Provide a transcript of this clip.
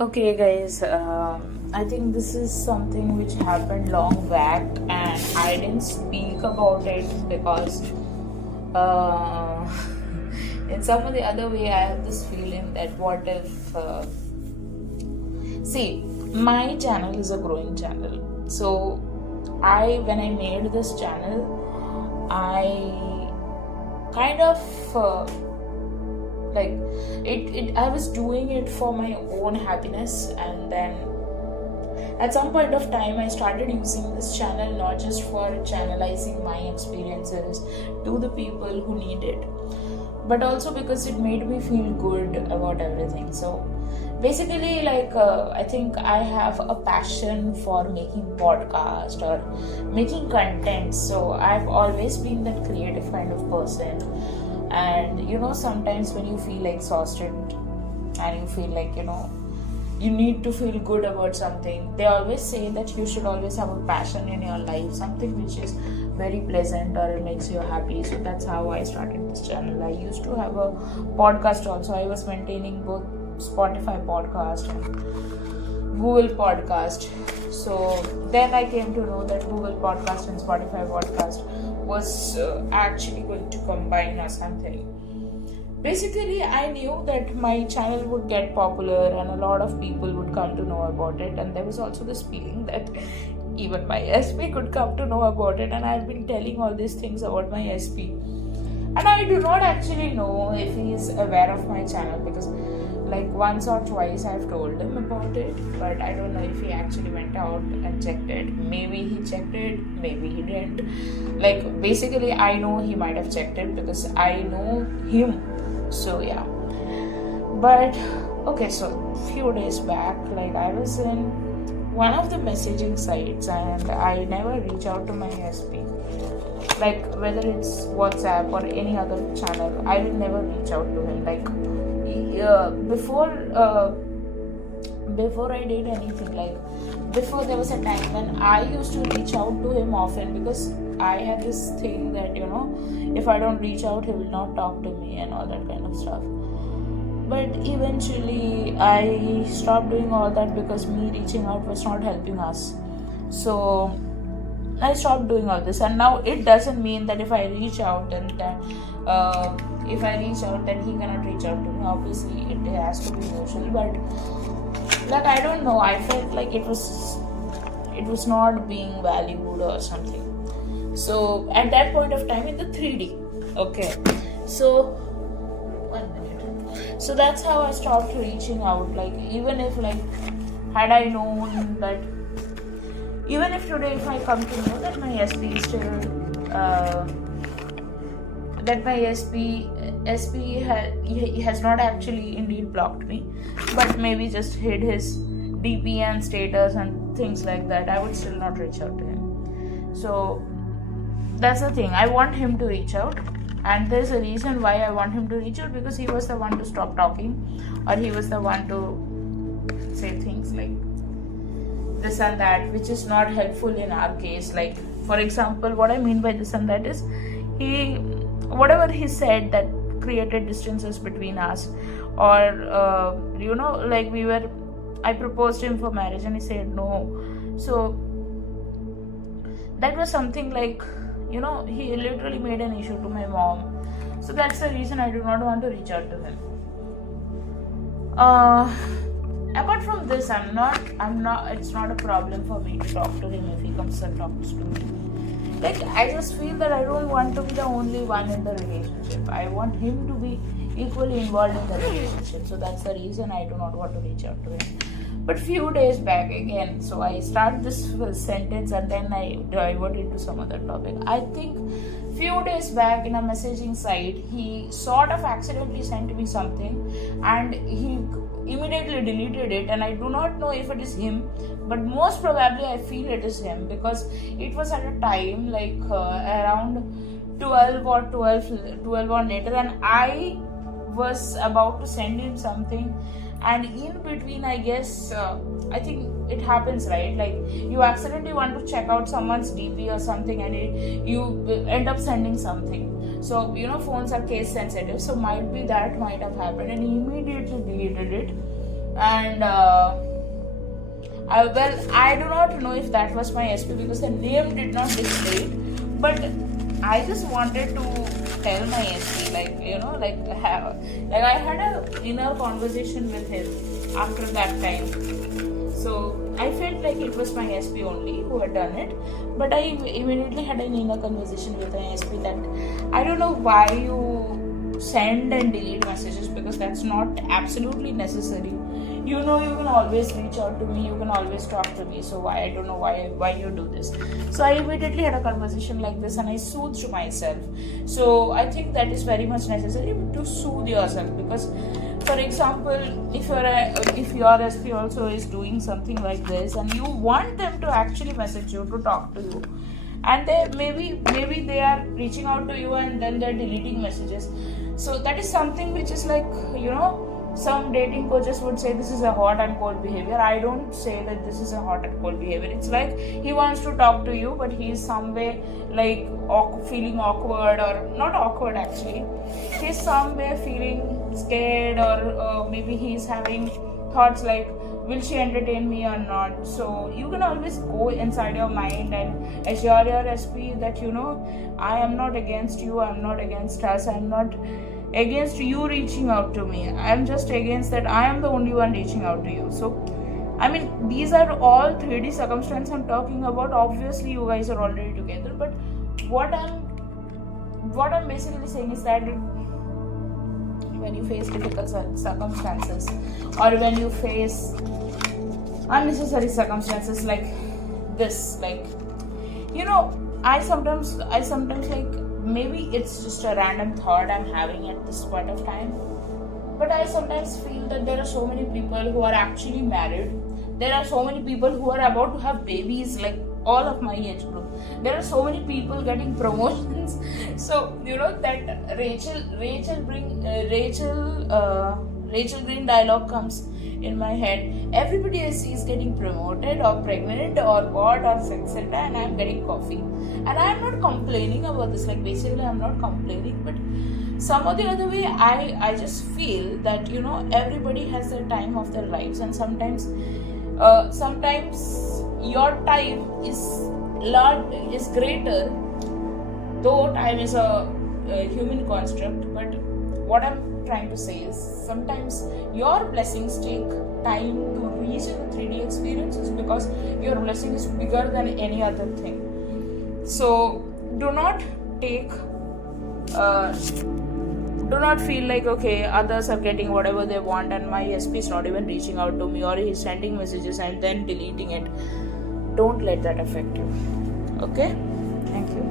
Okay, guys, I think this is something which happened long back, and I didn't speak about it because, uh, in some or the other way, I have this feeling that what if, see, my channel is a growing channel. So, when I made this channel, I kind of. Like I was doing it for my own happiness, and then at some point of time I started using this channel not just for channelizing my experiences to the people who need it, but also because it made me feel good about everything. So basically, I think I have a passion for making podcast or making content. So I've always been that creative kind of person. And sometimes when you feel exhausted and you feel like you need to feel good about something, they always say that you should always have a passion in your life, something which is very pleasant or it makes you happy. So that's how I started this channel. I used to have a podcast also. I was maintaining both Spotify podcast and Google podcast. So then I came to know that Google podcast and Spotify podcast was actually going to combine or something. Basically, I knew that my channel would get popular and a lot of people would come to know about it, and there was also this feeling that even my SP could come to know about it. And I've been telling all these things about my SP, and I do not actually know if he is aware of my channel, because once or twice I've told him about it, but I don't know if he actually went out and checked it. Maybe he checked it, maybe he didn't. Basically, I know he might have checked it because I know him. So yeah. But okay, so few days back, I was in one of the messaging sites and I never reach out to my SP. Whether it's WhatsApp or any other channel, I will never reach out to him. Before I did anything, before there was a time when I used to reach out to him often, because I had this thing that if I don't reach out, he will not talk to me and all that kind of stuff. But eventually I stopped doing all that because me reaching out was not helping us. So I stopped doing all this, and now it doesn't mean that if I reach out then he cannot reach out to me. Obviously it has to be mutual, but I don't know, I felt like it was not being valued or something. So at that point of time in the 3D, okay, so 1 minute. So that's how I stopped reaching out. Even if had I known that, even if today if I come to know that my SP is still that my SP has not actually indeed blocked me, but maybe just hid his DP and status and things like that, I would still not reach out to him. So that's the thing. I want him to reach out, and there's a reason why I want him to reach out, because he was the one to stop talking, or he was the one to say things like this and that, which is not helpful in our case. For example, what I mean by this and that is, whatever he said that created distances between us, or I proposed him for marriage and he said no. So that was something he literally made an issue to my mom. So that's the reason I do not want to reach out to him. Apart from this, it's not a problem for me to talk to him if he comes and talks to me. I just feel that I don't want to be the only one in the relationship. I want him to be equally involved in the relationship. So that's the reason I do not want to reach out to him. But few days back again, so I start this sentence and then I divert into some other topic. I think few days back in a messaging site, he sort of accidentally sent me something and he immediately deleted it, and I do not know if it is him, but most probably I feel it is him, because it was at a time around 12 or later, and I was about to send him something, and in between, I guess I think it happens, right? You accidentally want to check out someone's DP or something, and you end up sending something. So phones are case sensitive, so might have happened, and he immediately deleted it. And I do not know if that was my SP because the name did not display it, but I just wanted to tell my SP, like, like I had a inner conversation with him after that time. So I felt like it was my SP only who had done it, but I immediately had an inner conversation with my SP that I don't know why you send and delete messages, because that's not absolutely necessary. You can always reach out to me, you can always talk to me, so why, I don't know why you do this. So I immediately had a conversation like this and I soothed myself. So I think that is very much necessary to soothe yourself, because for example, if your SP also is doing something like this and you want them to actually message you, to talk to you, and they maybe they are reaching out to you and then they're deleting messages, so that is something which is like, some dating coaches would say this is a hot and cold behavior. I don't say that this is a hot and cold behavior. It's like he wants to talk to you, but he's some way like feeling awkward, or not awkward actually, he's some way feeling scared, or maybe he's having thoughts like, will she entertain me or not? So you can always go inside your mind and assure your SP that I am not against you, I'm not against us, I'm not against you reaching out to me, I'm just against that I am the only one reaching out to you. So I mean, these are all 3D circumstances I'm talking about. Obviously you guys are already together, but what I'm basically saying is that when you face difficult circumstances, or when you face unnecessary circumstances like this, like, I sometimes like, maybe it's just a random thought I'm having at this point of time, but I sometimes feel that there are so many people who are actually married, there are so many people who are about to have babies, like all of my age group, there are so many people getting promotions. So that Rachel Green dialogue comes in my head. Everybody else is getting promoted or pregnant or what or etc., and I'm getting coffee. And I'm not complaining about this, like basically I'm not complaining, but some or the other way I just feel that everybody has their time of their lives, and sometimes your time is greater, though time is a human construct. But what I'm trying to say is, sometimes your blessings take time to reach in the 3D experiences, because your blessing is bigger than any other thing. So do not feel like, okay, others are getting whatever they want and my SP is not even reaching out to me, or he's sending messages and then deleting it. Don't let that affect you. Okay? Thank you.